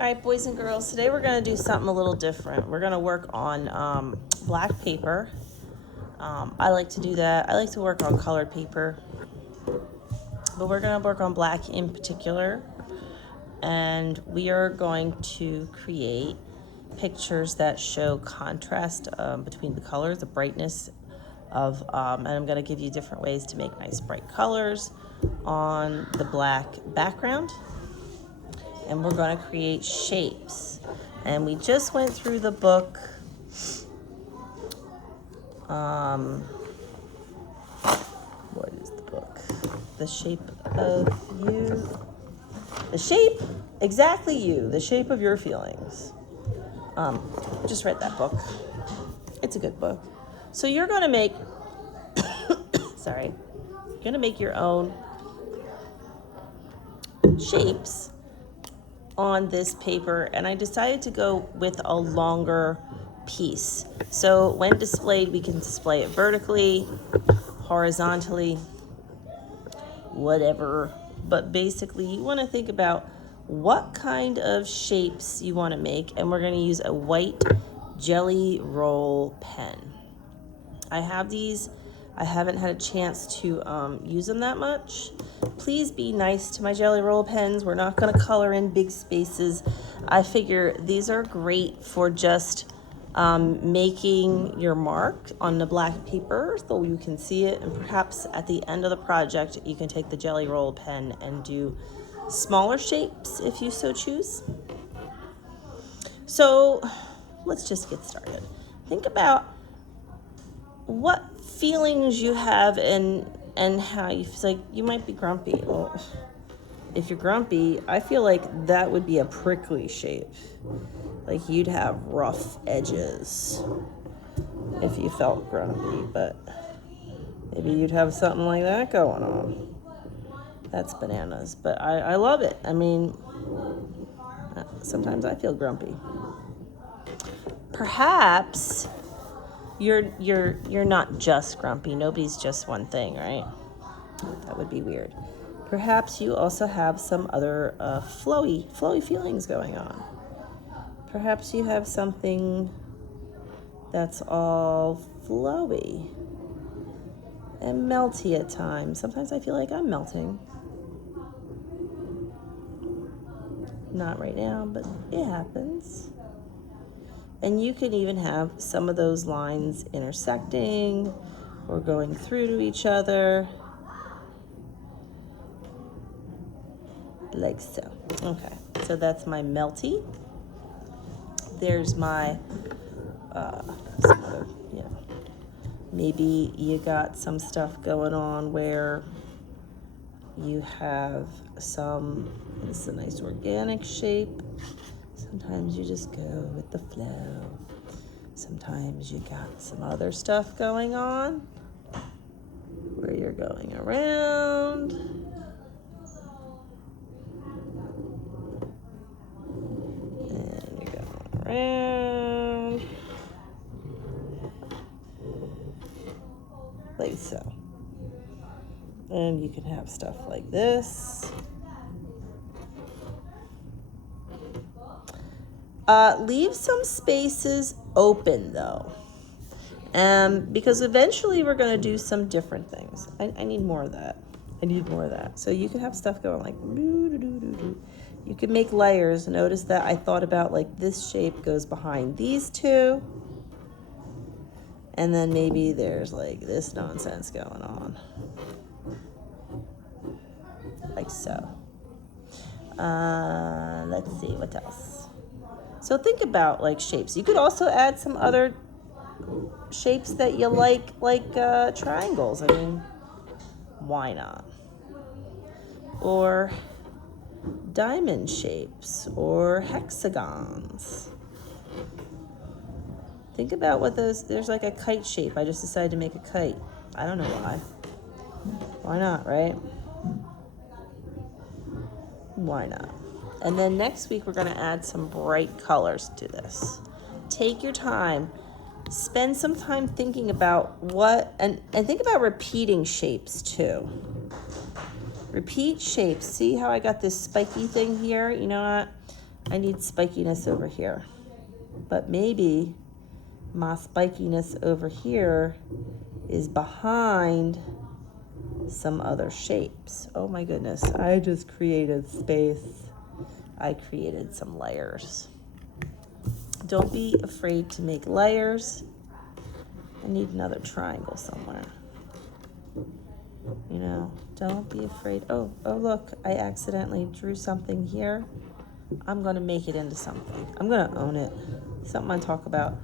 All right, boys and girls, today we're going to do something a little different. We're going to work on black paper. I like to do that. I like to work on colored paper, but we're going to work on black in particular. And we are going to create pictures that show contrast between the colors, the brightness of, and I'm going to give you different ways to make nice bright colors on the black background. And we're going to create shapes. And we just went through the book. What is the book? The Shape of You. The Shape, exactly you. The Shape of Your Feelings. Just read that book. It's a good book. So you're going to make, sorry, you're going to make your own shapes on this paper, and I decided to go with a longer piece. So when displayed, we can display it vertically, horizontally, whatever. But basically, you want to think about what kind of shapes you want to make, and we're going to use a white Jelly Roll pen. I have these. I haven't had a chance to use them that much. Please be nice to my Jelly Roll pens. We're not going to color in big spaces. I figure these are great for just making your mark on the black paper so you can see it, and perhaps at the end of the project you can take the Jelly Roll pen and do smaller shapes if you so choose. So let's just get started. Think about what feelings you have and how you feel. Like you might be grumpy. Well, if you're grumpy, I feel like that would be a prickly shape. Like you'd have rough edges if you felt grumpy, but maybe you'd have something like that going on. That's bananas, but I love it. I mean, sometimes I feel grumpy. Perhaps you're not just grumpy. Nobody's just one thing, right? That would be weird. Perhaps you also have some other flowy feelings going on. Perhaps you have something that's all flowy and melty at times. Sometimes I feel like I'm melting. Not right now, but it happens. And you can even have some of those lines intersecting or going through to each other. Like so. Okay, so that's my melty. There's my, some other, maybe you got some stuff going on where you have this is a nice organic shape. Sometimes you just go with the flow. Sometimes you got some other stuff going on where you're going around. And you're going around. Like so. And you can have stuff like this. Leave some spaces open though, because eventually we're going to do some different things. I need more of that. I need more of that. So you can have stuff going like doo-doo-doo-doo-doo. You can make layers. Notice that I thought about like this shape goes behind these two, and then maybe there's like this nonsense going on, like so. Let's see what else. So think about like shapes. You could also add some other shapes that you like triangles. I mean, why not? Or diamond shapes or hexagons. Think about what there's like a kite shape. I just decided to make a kite. I don't know why. Why not, right? Why not? And then next week, we're going to add some bright colors to this. Take your time. Spend some time thinking about and think about repeating shapes too. Repeat shapes. See how I got this spiky thing here? You know what? I need spikiness over here. But maybe my spikiness over here is behind some other shapes. Oh my goodness, I just created space. I created some layers. Don't be afraid to make layers. I need another triangle somewhere. You know, don't be afraid. Oh, look, I accidentally drew something here. I'm gonna make it into something. I'm gonna own it. Something I talk about.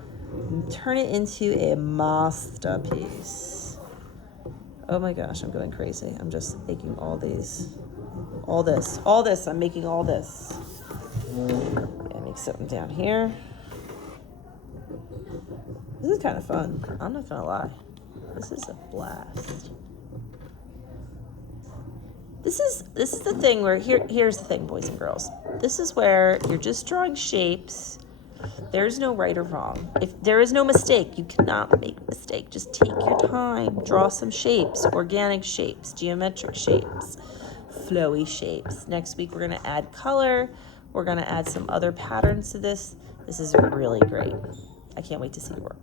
Turn it into a masterpiece. Oh my gosh, I'm going crazy. I'm just making all this. I'm making all this. I make something down here. This is kind of fun. I'm not gonna lie. This is a blast. This is the thing where here's the thing, boys and girls. This is where you're just drawing shapes. There's no right or wrong. If there is no mistake, you cannot make a mistake. Just take your time. Draw some shapes, organic shapes, geometric shapes, flowy shapes. Next week, we're going to add color. We're going to add some other patterns to this. This is really great. I can't wait to see your work.